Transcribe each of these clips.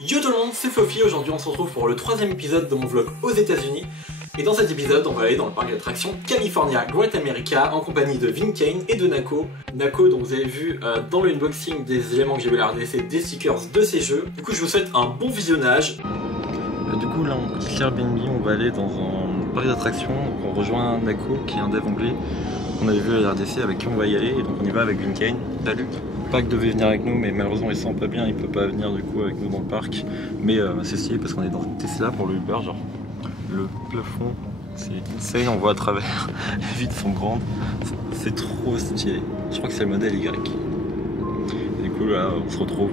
Yo tout le monde, c'est Fofi. Aujourd'hui on se retrouve pour le troisième épisode de mon vlog aux États-Unis. Et dans cet épisode, on va aller dans le parc d'attractions California Great America en compagnie de Vinkane et de Nako. Nako, dont vous avez vu dans le unboxing des éléments que j'ai vu à la RDC, des stickers de ces jeux. Du coup, je vous souhaite un bon visionnage. Du coup, là, on quitte Airbnb, on va aller dans un parc d'attractions. Donc, on rejoint Nako, qui est un dev anglais qu'on avait vu à la RDC, avec qui on va y aller. Et donc, on y va avec Vinkane. Salut. Pac devait venir avec nous, mais malheureusement, il se sent pas bien, il peut pas venir du coup avec nous dans le parc. Mais c'est stylé parce qu'on est dans une Tesla pour le Uber, genre. Le plafond, c'est insane, on voit à travers, les vitres sont grandes, c'est trop stylé. Je crois que c'est le modèle Y. Et du coup là, on se retrouve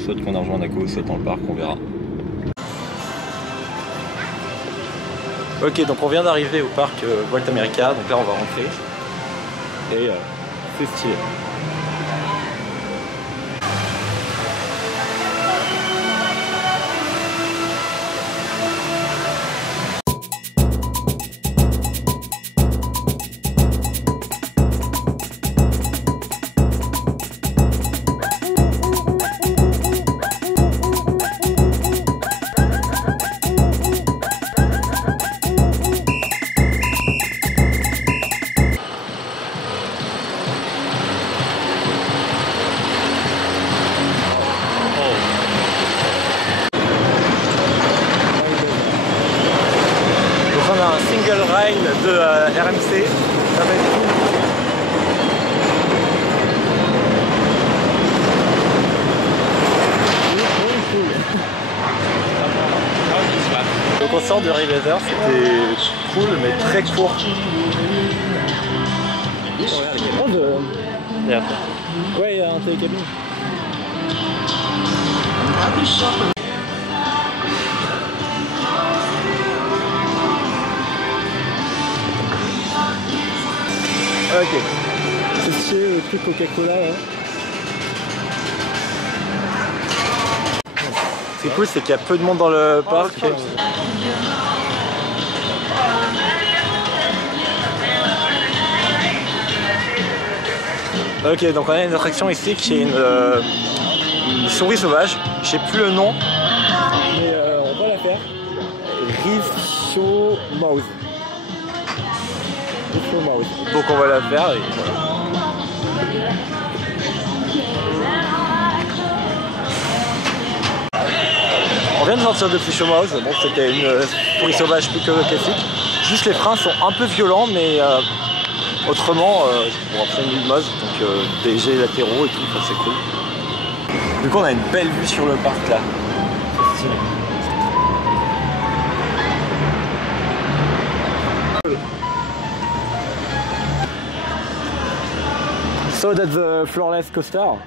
soit qu'on a rejoint Nako, soit dans le parc, on verra. Ok, donc on vient d'arriver au parc Great America, donc là on va rentrer. Et c'est stylé. Single ride de RMC, ça va être cool. Le concert de Riveter, c'était cool mais très court. Ouais, il y a un télécabine. Ok, c'est stylé le truc Coca-Cola là. C'est cool, c'est qu'il y a peu de monde dans le parc. Ok, donc on a une attraction ici qui est une souris sauvage. Je sais plus le nom, mais on va la faire. Richo Mouse. Donc on va la faire et voilà. On vient de sortir de Fish Mouse, bon c'était une souris sauvage plus que classique. Juste les freins sont un peu violents mais autrement bon, c'est une mouse donc des jets latéraux et tout, ça c'est cool. Du coup on a une belle vue sur le parc là. So that's the floorless coaster?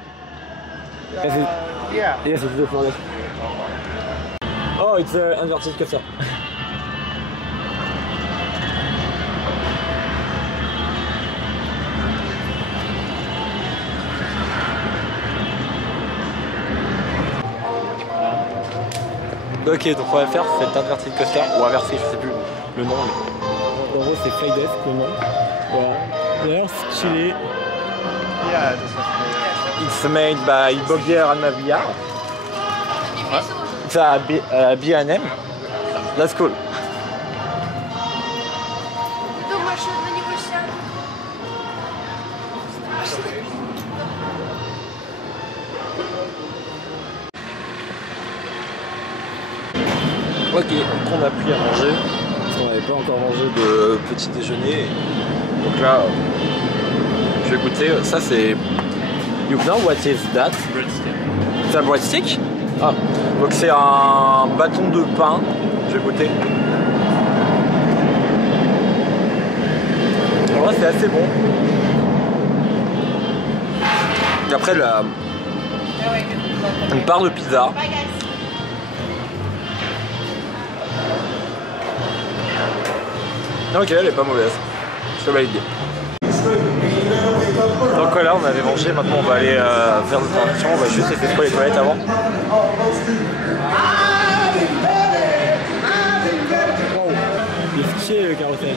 Yeah. Yes, it's the floorless. Oh, it's the inverted coaster. Ok, donc on va faire cet inverted coaster, ou inversé, je sais plus le nom. Mais... En gros, c'est Flydesk le nom. Voilà. D'ailleurs, c'est stylé. Yeah, it's made by Bogier and Navia. It's a B&M. That's cool. Думаю, что на него сяду. Ok, donc on a pris à manger. On n'avait pas encore mangé de petit déjeuner. Donc là, je vais goûter. Ça c'est... You know what is that? breadstick. C'est un breadstick? Ah, donc c'est un bâton de pain. Je vais goûter. Alors là c'est assez bon. Et après une part de pizza. Ok, elle est pas mauvaise. C'est validé. Donc voilà, on avait mangé, maintenant on va aller faire notre interaction, on va juste essayer de trouver les toilettes avant. Wow, il est stylé le carrousel.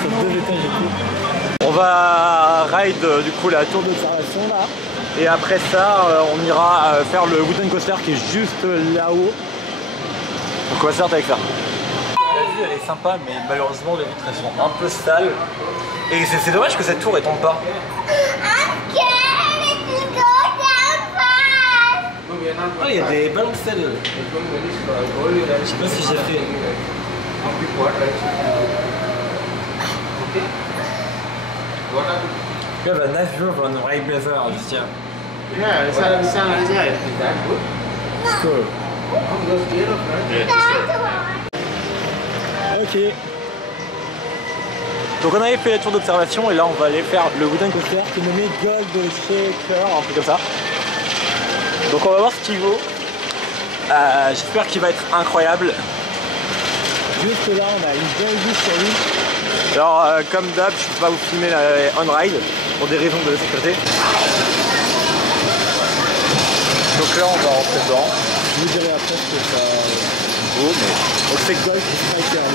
Sur 2 étages et tout. On va ride du coup la tour d'observation là. Et après ça, on ira faire le wooden coaster qui est juste là-haut. Donc on va sortir avec ça. La vue elle est sympa, mais malheureusement les vitres elles sont un peu sales. Et c'est dommage que cette tour elle tombe pas. Oh, il y a des balancelles. Je sais pas si j'ai fait. We have a nice view on Ray Blazer this year. Yeah, it's yeah. Cool. Ok. Donc on avait fait la tour d'observation et là on va aller faire le wooden coaster qui est nommé Gold Shaker, un truc comme ça. Donc on va voir ce qu'il vaut. J'espère qu'il va être incroyable. Juste là on a une belle vue sur lui. Alors comme d'hab je ne peux pas vous filmer la on-ride pour des raisons de sécurité. Donc là on va rentrer dedans. Je vous dirai après ce que ça vaut, mais donc c'est Gold Shaker.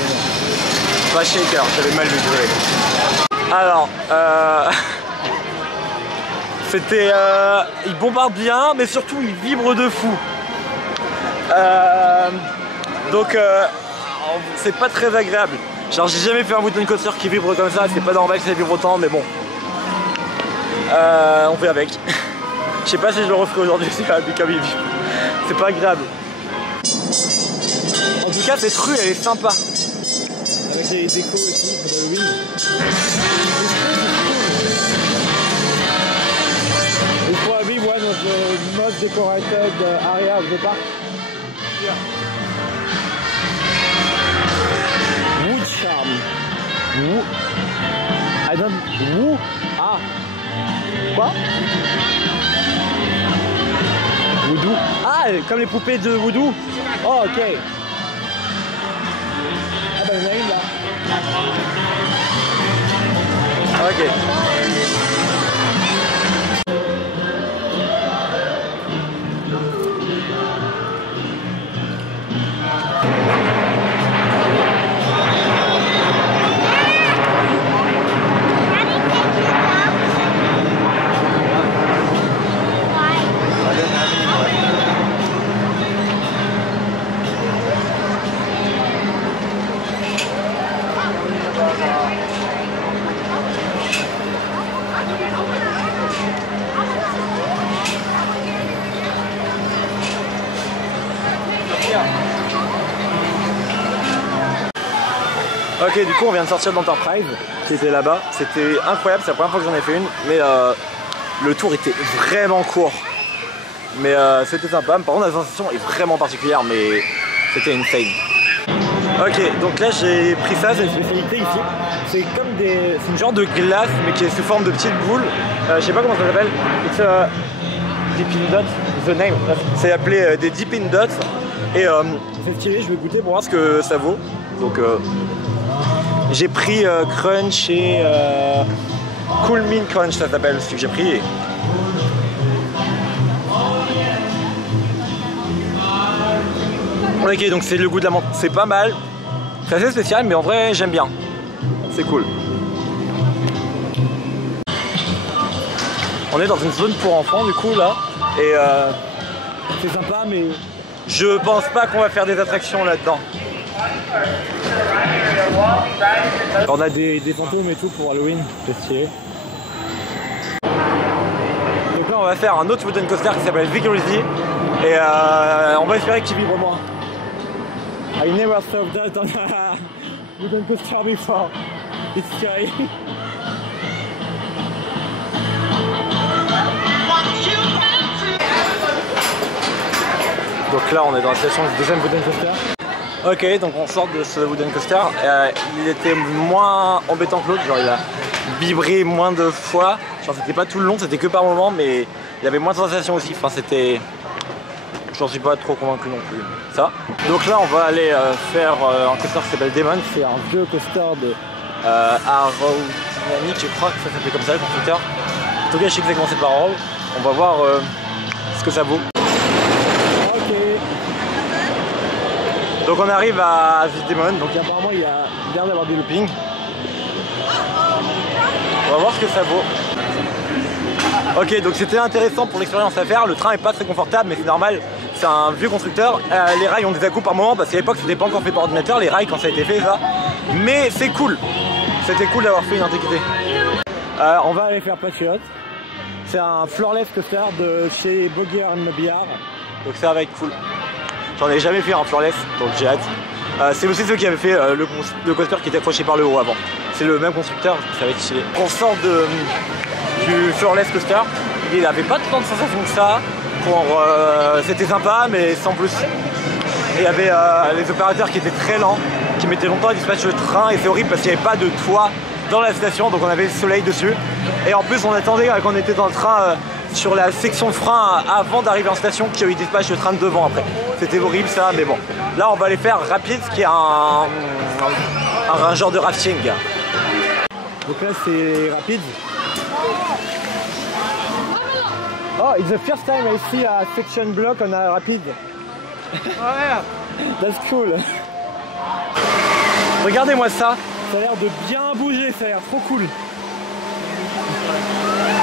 Pas Shaker, j'avais mal lu désolé. Alors c'était il bombarde bien mais surtout il vibre de fou. Donc c'est pas très agréable. Genre j'ai jamais fait un wooden coaster qui vibre comme ça, c'est pas normal que ça vibre autant mais bon. On fait avec. Je sais pas si je le referai aujourd'hui, c'est comme il vibre. C'est pas agréable. En tout cas cette rue elle est sympa. Avec les décos aussi pour Halloween. It's probably one of the most decorated area of the park. Yeah. Wood charm. Wood. I don't. Wood. Ah. Quoi? Voodoo. Ah, comme les poupées de Voodoo. Oh, ok. Ah bah il y en a une là. Ok. Ok, du coup on vient de sortir d'Enterprise qui était là-bas, c'était incroyable, c'est la première fois que j'en ai fait une, mais le tour était vraiment court. Mais c'était sympa, par contre la sensation est vraiment particulière, mais c'était insane. Ok, donc là j'ai pris ça, c'est une spécialité ici. C'est comme c'est une genre de glace mais qui est sous forme de petites boules. Je sais pas comment ça s'appelle. It's a Dippin' Dots, the name. C'est appelé des Dippin' Dots. Et c'est stylé, je vais goûter pour voir ce que ça vaut. Donc j'ai pris Crunch et Cool Mint Crunch, ça s'appelle, celui que j'ai pris. Ok, donc c'est le goût de la menthe, c'est pas mal. C'est assez spécial, mais en vrai j'aime bien. C'est cool. On est dans une zone pour enfants du coup là. Et c'est sympa, mais je pense pas qu'on va faire des attractions là-dedans. On a des fantômes et tout pour Halloween, c'est stylé. Donc là on va faire un autre wooden coaster qui s'appelle Vigorously. Et on va espérer qu'il vibre moins. I never saw that on a wooden coaster before. It's scary. Donc là on est dans la station du deuxième wooden coaster. Ok, donc on sort de ce wooden coaster. Il était moins embêtant que l'autre, genre il a vibré moins de fois. Genre c'était pas tout le long, c'était que par moment, mais il y avait moins de sensations aussi. Enfin c'était... J'en suis pas trop convaincu non plus. Ça. Donc là on va aller faire un coaster qui s'appelle Demon. C'est un vieux coaster de Arrow Dynamic, je crois que ça s'appelait comme ça le constructeur. En tout cas je sais exactement cette parole. On va voir ce que ça vaut. Ok. Donc on arrive à The Demon. Donc apparemment il y a l'air d'avoir des loopings. On va voir ce que ça vaut. Ok, donc c'était intéressant pour l'expérience à faire. Le train est pas très confortable, mais c'est normal. C'est un vieux constructeur. Les rails ont des à-coups par moment parce qu'à l'époque c'était pas encore fait par ordinateur. Les rails quand ça a été fait ça. Mais c'est cool. C'était cool d'avoir fait une intégrité. On va aller faire Patriot. C'est un floorless coaster de chez Bogier & Mabillard. Donc ça va être cool. J'en ai jamais fait un floorless, donc j'ai hâte. C'est aussi ceux qui avaient fait le coaster qui était accroché par le haut avant. C'est le même constructeur, ça va être stylé. On sort du floorless coaster. Il n'avait pas tant de sensations que ça. C'était sympa, mais sans plus. Et il y avait les opérateurs qui étaient très lents, qui mettaient longtemps à dispatcher le train, et c'est horrible parce qu'il n'y avait pas de toit dans la station, donc on avait le soleil dessus. Et en plus on attendait quand on était dans le train sur la section de frein avant d'arriver en station qu'il dispatche le train de devant après. C'était horrible ça, mais bon. Là on va aller faire Rapids qui est un genre de rafting. Donc là c'est Rapids. Oh, it's the first time I see a section block on a Rapids. That's cool. Regardez-moi ça. Ça a l'air de bien bouger, ça a l'air trop cool.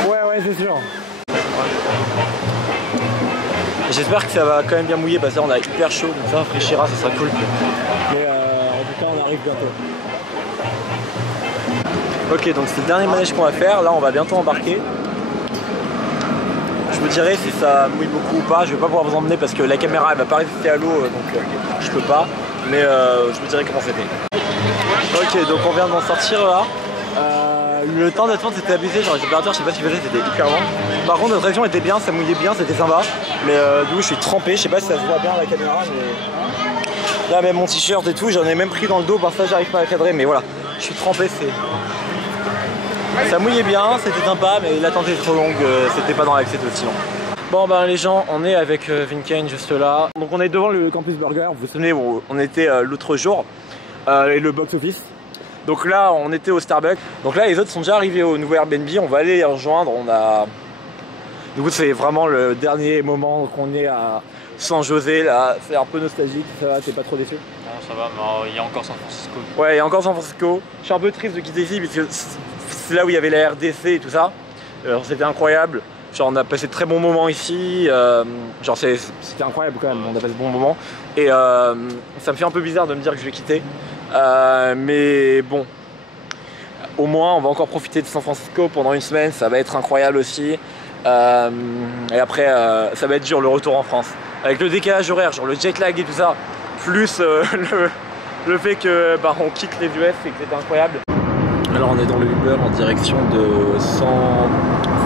Ouais, c'est sûr. J'espère que ça va quand même bien mouiller parce que là on a hyper chaud, donc ça rafraîchira, ça sera cool. Mais en tout cas on arrive bientôt. Ok, donc c'est le dernier manège qu'on va faire. Là on va bientôt embarquer. Je vous dirai si ça mouille beaucoup ou pas. Je vais pas pouvoir vous emmener parce que la caméra elle va pas résister à l'eau, donc je peux pas. Mais je vous dirai comment c'était. Ok, donc on vient d'en sortir là. Le temps d'attente était abusé, genre les opérateurs je sais pas ce qu'ils faisaient, c'était hyper long. Par contre notre action était bien, ça mouillait bien, c'était sympa. Mais du coup je suis trempé, je sais pas si ça se voit bien à la caméra, mais là même mon t-shirt et tout, j'en ai même pris dans le dos, par ça j'arrive pas à cadrer, mais voilà, je suis trempé, ça mouillait bien, c'était sympa, mais l'attente était trop longue, c'était pas dans l'accès aussi long. Bon ben les gens, on est avec Vincane juste là. Donc on est devant le Campus Burger, vous vous souvenez où on était l'autre jour, et le box office. Donc là on était au Starbucks. Donc là les autres sont déjà arrivés au nouveau Airbnb, on va aller les rejoindre. Du coup c'est vraiment le dernier moment qu'on est à San José là, c'est un peu nostalgique, ça va, t'es pas trop déçu? Non ça va, mais il y a encore San Francisco. Ouais, il y a encore San Francisco. Je suis un peu triste de quitter ici parce que c'est là où il y avait la RDC et tout ça. C'était incroyable. Genre on a passé de très bons moments ici, genre c'était incroyable quand même, on a passé de bons moments. Et ça me fait un peu bizarre de me dire que je vais quitter. Mais bon, au moins on va encore profiter de San Francisco pendant une semaine, ça va être incroyable aussi. Et après ça va être dur le retour en France. Avec le décalage horaire, genre le jet lag et tout ça, plus le fait que on quitte les US et que c'était incroyable. Alors on est dans le Uber en direction de San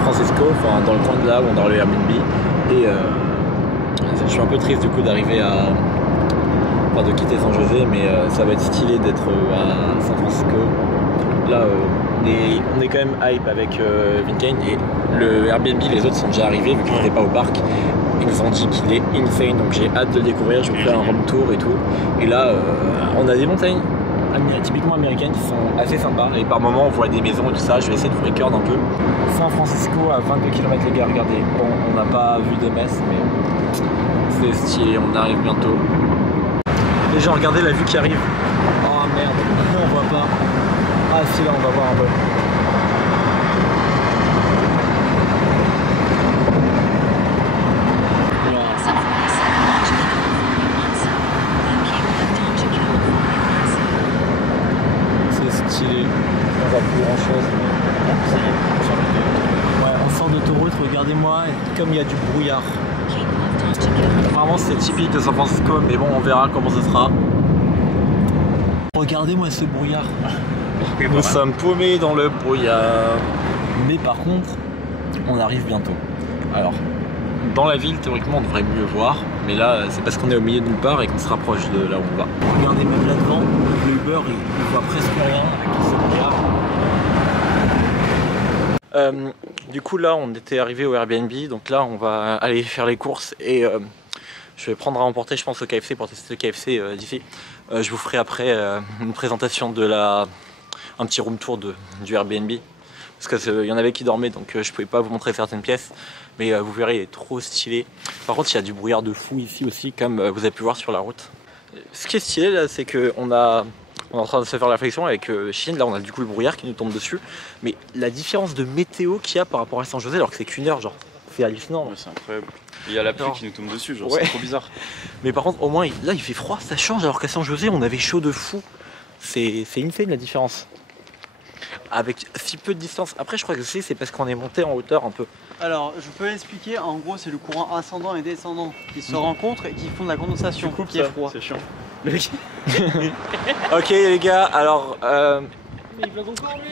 Francisco, enfin dans le coin de là où on est dans le Airbnb. Et je suis un peu triste du coup d'arriver de quitter San José, mais ça va être stylé d'être à San Francisco. Là on est quand même hype avec Vincane et le Airbnb, les autres sont déjà arrivés vu qu'ils n'étaient pas au parc. Ils nous ont dit qu'il est insane, donc j'ai hâte de le découvrir. Je vous ferai un room tour et tout. Et là on a des montagnes typiquement américaines qui sont assez sympas et par moments on voit des maisons et tout ça. Je vais essayer de vous record un peu. San Francisco à 22 km les gars, regardez. Bon, on n'a pas vu de messe mais c'est stylé, on arrive bientôt. Les gens, regardez la vue qui arrive. Oh merde, on voit pas. Ah si, là on va voir un peu. C'est stylé. On voit plus grand chose. Ouais, on sort d'autoroute, regardez-moi, comme il y a du brouillard. Vraiment c'est typique de San Francisco, mais bon on verra comment ce sera. Regardez-moi ce brouillard. Nous sommes paumés dans le brouillard. Mais par contre, on arrive bientôt. Alors, dans la ville, théoriquement on devrait mieux voir, mais là c'est parce qu'on est au milieu de nulle part et qu'on se rapproche de là où on va. Regardez même là devant, le Uber il voit presque rien avec tout ce brouillard. Du coup là on était arrivé au Airbnb, donc là on va aller faire les courses et je vais prendre à emporter je pense au KFC pour tester le KFC d'ici. Je vous ferai après une présentation de un petit room tour du Airbnb parce qu'il y en avait qui dormaient donc je pouvais pas vous montrer certaines pièces, mais vous verrez il est trop stylé. Par contre il y a du brouillard de fou ici aussi comme vous avez pu voir sur la route. Ce qui est stylé là c'est qu'on a on est en train de se faire la réflexion avec Chine, là on a du coup le brouillard qui nous tombe dessus. Mais la différence de météo qu'il y a par rapport à San José, alors que c'est qu'une heure, genre, c'est hallucinant. Ouais, c'est incroyable. Il y a la pluie qui nous tombe dessus, genre Ouais. c'est trop bizarre. Mais par contre, au moins, là il fait froid, ça change, alors qu'à San José on avait chaud de fou. C'est insane la différence. Avec si peu de distance. Après, je crois que c'est parce qu'on est monté en hauteur un peu. Alors, je peux expliquer, en gros, c'est le courant ascendant et descendant qui se rencontrent et qui font de la condensation, qui est froid. C'est chiant. Ok les gars, alors Mais il blague encore lui.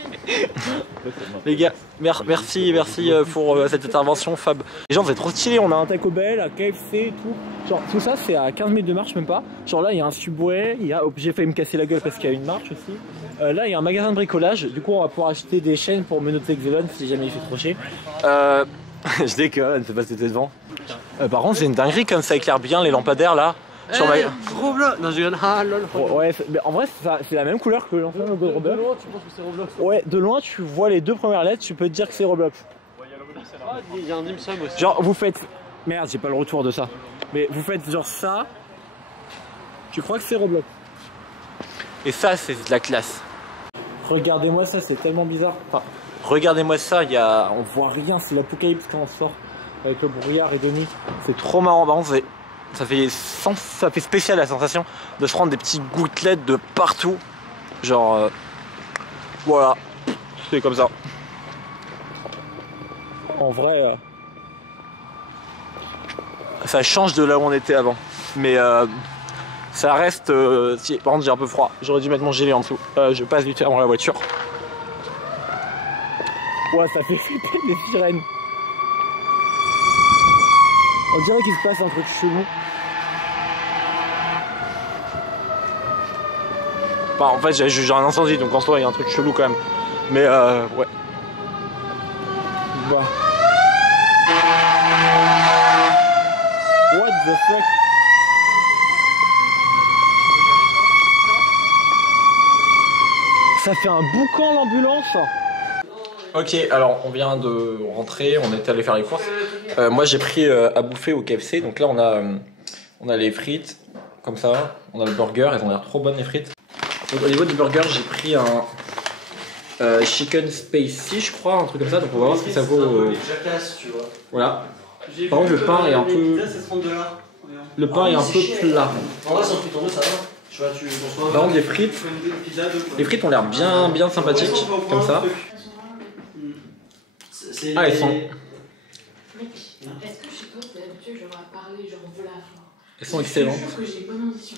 les gars, merci pour cette intervention Fab. Les gens, vous êtes trop stylés, on a un Taco Bell, un KFC et tout. Genre tout ça c'est à 15 minutes de marche même pas. Genre là il y a un Subway, j'ai failli me casser la gueule parce qu'il y a une marche aussi. Là il y a un magasin de bricolage, du coup on va pouvoir acheter des chaînes pour me noter Xelon si jamais il fait trop chier. Je déconne, c'est pas ce que t'es devant. Par contre c'est une dinguerie comme ça éclaire bien les lampadaires là. Sur ma... Roblox. Non, je rigole. Ah lol. Ouais, mais en vrai c'est la même couleur que l'ancien logo de Roblox. De loin, tu penses que c'est Roblox? Ouais, de loin tu vois les deux premières lettres, tu peux te dire que c'est Roblox. Ah, il y a un dim sum aussi. Genre vous faites... Merde, j'ai pas le retour de ça. Mais vous faites genre ça. Tu crois que c'est Roblox. Et ça c'est de la classe. Regardez-moi ça, c'est tellement bizarre. Enfin, regardez-moi ça, on voit rien, c'est l'apocalypse quand on sort. Avec le brouillard et Denis. C'est trop marrant, par contre ça fait spécial la sensation de se prendre des petites gouttelettes de partout. Genre voilà, c'est comme ça. En vrai ça change de là où on était avant. Mais ça reste... par contre j'ai un peu froid, j'aurais dû mettre mon gilet en dessous. Je passe vite fait avant la voiture. Ouais, ça fait des sirènes. On dirait qu'il se passe un truc chelou. Enfin, en fait j'ai un incendie donc en soi il y a un truc chelou quand même. Mais ouais. Bah. What the fuck? Ça fait un boucan l'ambulance. Ok, alors on vient de rentrer, on est allé faire les courses. Moi j'ai pris à bouffer au KFC, donc là on a les frites, comme ça, on a le burger, elles ont l'air trop bonnes les frites. Donc au niveau du burger j'ai pris un chicken spicy je crois, un truc comme ça, donc on va voir ce que ça vaut. Voilà. Par contre le pain est un peu... Le pain est un peu plat. En vrai, sans frites en deux, ça va. Tu vois, Par contre les frites ont l'air bien sympathiques, comme ça. Ah, elles sont... Mec, est-ce que chez toi, t'as l'habitude, genre, à parler, genre, de la fin? Elles sont excellentes. Je te jure que j'ai bonne ambition.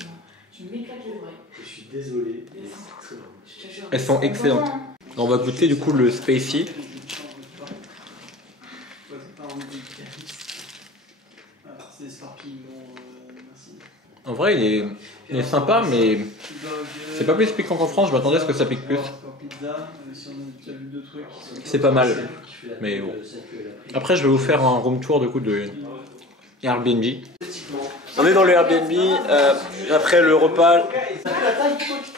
Tu m'éclates le vrai. Je suis désolé. Je te jure. Elles sont excellentes. On va goûter du coup le spicy. En vrai il est sympa mais c'est pas plus piquant qu'en France, je m'attendais à ce que ça pique plus. C'est pas mal. Mais bon. Après je vais vous faire un room tour du coup de Airbnb. On est dans le Airbnb, après le repas,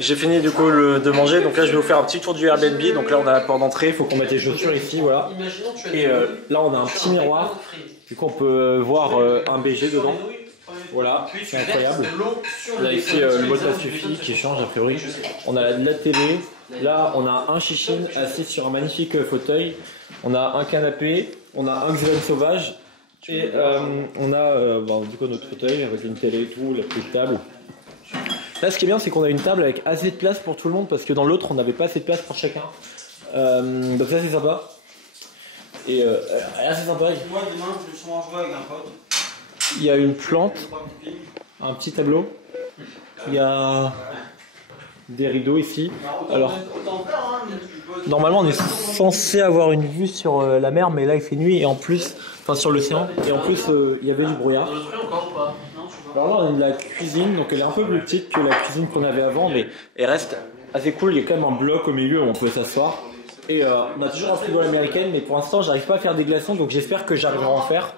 j'ai fini du coup de manger, donc là je vais vous faire un petit tour du Airbnb. Donc là on a la porte d'entrée, il faut qu'on mette les chaussures ici, voilà. Et là on a un petit miroir, du coup on peut voir un BG dedans. Voilà, c'est incroyable. Là ici le mot de passe suffit qui change a priori. On a la télé, là on a un chichine assis sur un magnifique fauteuil. On a un canapé, on a un Xelon sauvage. Et on a du coup notre fauteuil avec une télé et tout, la petite table. Là ce qui est bien c'est qu'on a une table avec assez de place pour tout le monde parce que dans l'autre on n'avait pas assez de place pour chacun. Donc ça c'est sympa. Et là c'est sympa. Moi demain je suis en jouer avec un pote. Il y a une plante, un petit tableau. Il y a des rideaux ici. Alors normalement on est censé avoir une vue sur la mer mais là il fait nuit et en plus, enfin sur l'océan et en plus il y avait du brouillard. Alors là on a de la cuisine donc elle est un peu plus petite que la cuisine qu'on avait avant mais elle reste assez cool. Il y a quand même un bloc au milieu où on peut s'asseoir et on a toujours un frigo américaine mais pour l'instant j'arrive pas à faire des glaçons donc j'espère que j'arriverai à en faire.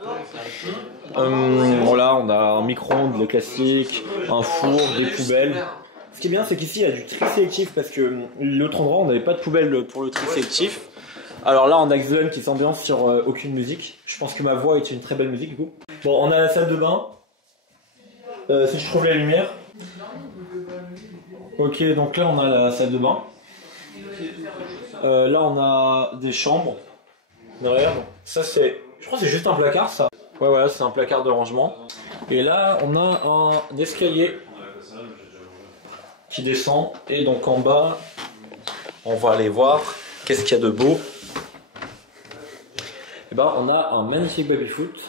Voilà on a un micro-ondes le classique, un four, des poubelles. Ce qui est bien c'est qu'ici il y a du tri sélectif parce que l'autre endroit on n'avait pas de poubelle pour le tri sélectif. Alors là on a Xelon qui s'ambiance sur aucune musique. Je pense que ma voix est une très belle musique du coup. Bon on a la salle de bain. Si je trouve la lumière, Ok, donc là on a la salle de bain. Là on a des chambres. Derrière, ça c'est... Je crois que c'est juste un placard ça. Ouais voilà, c'est un placard de rangement. Et là on a un escalier qui descend. Et donc en bas, on va aller voir qu'est-ce qu'il y a de beau. Et ben on a un magnifique baby-foot.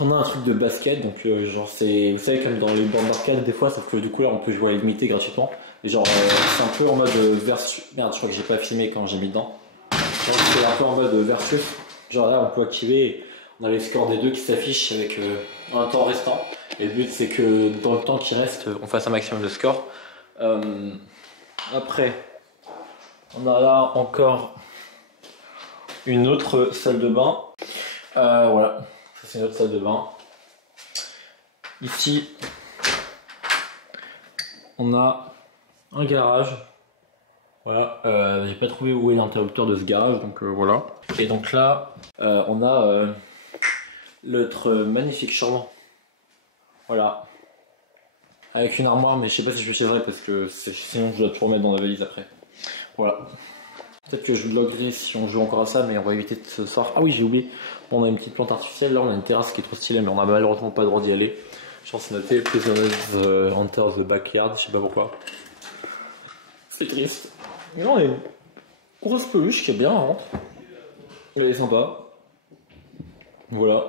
On a un truc de basket, donc genre c'est, vous savez comme dans les bornes d'arcade des fois, sauf que du coup là on peut jouer à limité gratuitement. Et genre c'est un peu en mode versus. Merde, je crois que j'ai pas filmé quand j'ai mis dedans. Donc c'est un peu en mode versus. Genre là on peut activer, on a les scores des deux qui s'affichent avec un temps restant. Et le but c'est que dans le temps qui reste, on fasse un maximum de scores. Après, on a là encore une autre salle de bain. Voilà. C'est notre salle de bain. Ici, on a un garage. Voilà, j'ai pas trouvé où est l'interrupteur de ce garage, donc voilà. Et donc là, on a notre magnifique chambre. Voilà. Avec une armoire, mais je sais pas si je le ferai parce que sinon je dois tout remettre dans la valise après. Voilà. Peut-être que je vloguerai si on joue encore à ça, mais on va éviter ce soir. Ah oui, j'ai oublié. On a une petite plante artificielle. Là, on a une terrasse qui est trop stylée, mais on a malheureusement pas le droit d'y aller. Je pense que c'est noté Prisoners Enter the Backyard. Je sais pas pourquoi. C'est triste. Mais non, il y a une grosse peluche qui est bien. Hein. Elle est sympa. Voilà.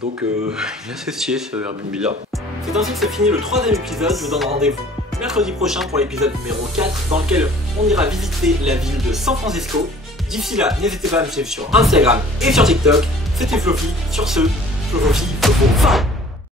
Donc, il est assez stylé ce Airbnb là. C'est ainsi que se finit le 3e épisode. Je vous donne rendez-vous mercredi prochain pour l'épisode numéro 4 dans lequel on ira visiter la ville de San Francisco. D'ici là, n'hésitez pas à me suivre sur Instagram et sur TikTok. C'était Flofi. Sur ce, Flofi, Flofo, fin.